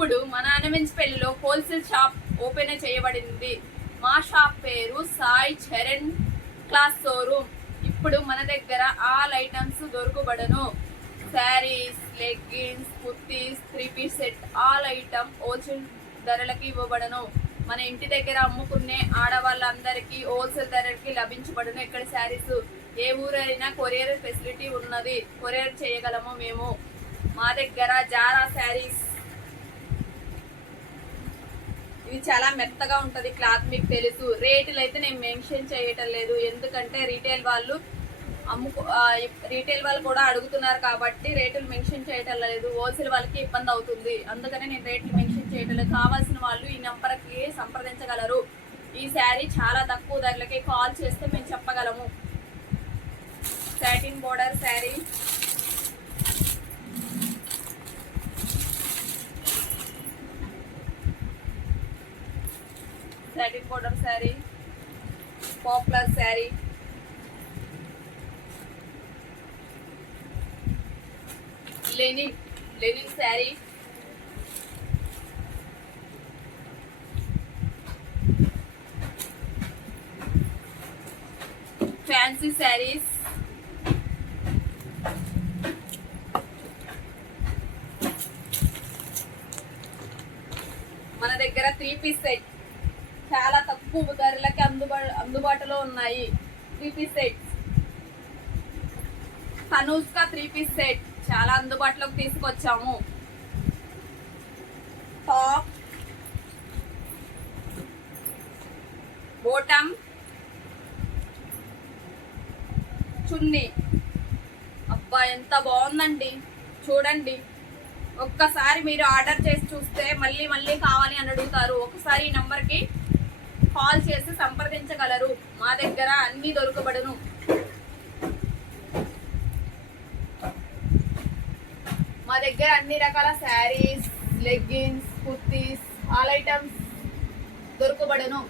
ఇప్పుడు మన అనమెంట్స్పల్లిలో wholesale shop open చేయబడింది. మా షాప్ పేరు సాయి చరణ్ క్లాత్ షోరూమ్. ఇప్పుడు మన దగ్గర ఆల్ ఐటమ్స్ దొరకబడను. Saris, leggings, kurtis, 3-piece set all item wholesale ధరలకి ఇవ్వబడను. మన ఇంటి దగ్గర అమ్ముకునే ఆడవాళ్ళందరికీ హోల్సేల్ ధరలకి లభించబడును. ఇక్కడ శారీస్ ఏ ఊరైనా కొరియర్ ఫెసిలిటీ ఉన్నది. కొరియర్ చేయగలము మేము. మా దగ్గర జారా శారీస్, ఇది చాలా మెత్తగా ఉంటుంది క్లాత్, మీకు తెలుసు. రేట్లు అయితే నేను మెన్షన్ చేయటం లేదు, ఎందుకంటే రీటైల్ వాళ్ళు కూడా అడుగుతున్నారు కాబట్టి రేట్లు మెన్షన్ చేయటం లేదు. హోల్సేల్ వాళ్ళకి ఇబ్బంది అవుతుంది, అందుకనే నేను రేట్లు మెన్షన్ చేయటం లేదు. కావాల్సిన వాళ్ళు ఈ నెంబర్కి సంప్రదించగలరు. ఈ శారీ చాలా తక్కువ ధరలకి కాల్ చేస్తే మేము చెప్పగలము. Satin border sari, satin border sari, popular sari, linen sari, fancy saris, మన దగ్గర 3-piece సెట్ చాలా తక్కువ ధరలకి అందుబాటులో ఉన్నాయి. 3-piece సెట్స్, తనూస్కా 3-piece సెట్ చాలా అందుబాటులోకి తీసుకొచ్చాము. టాప్, బోటమ్, చున్నీ. అబ్బా ఎంత బాగుందండి, చూడండి. ఒక్కసారి మీరు ఆర్డర్ చేసి చూస్తే మళ్ళీ మళ్ళీ కావాలి అని అడుగుతారు. ఒకసారి ఈ నంబర్కి కాల్ చేసి సంప్రదించగలరు. మా దగ్గర అన్నీ దొరకబడును. మా దగ్గర అన్ని రకాల saris, leggings, kurtis all items దొరకబడును.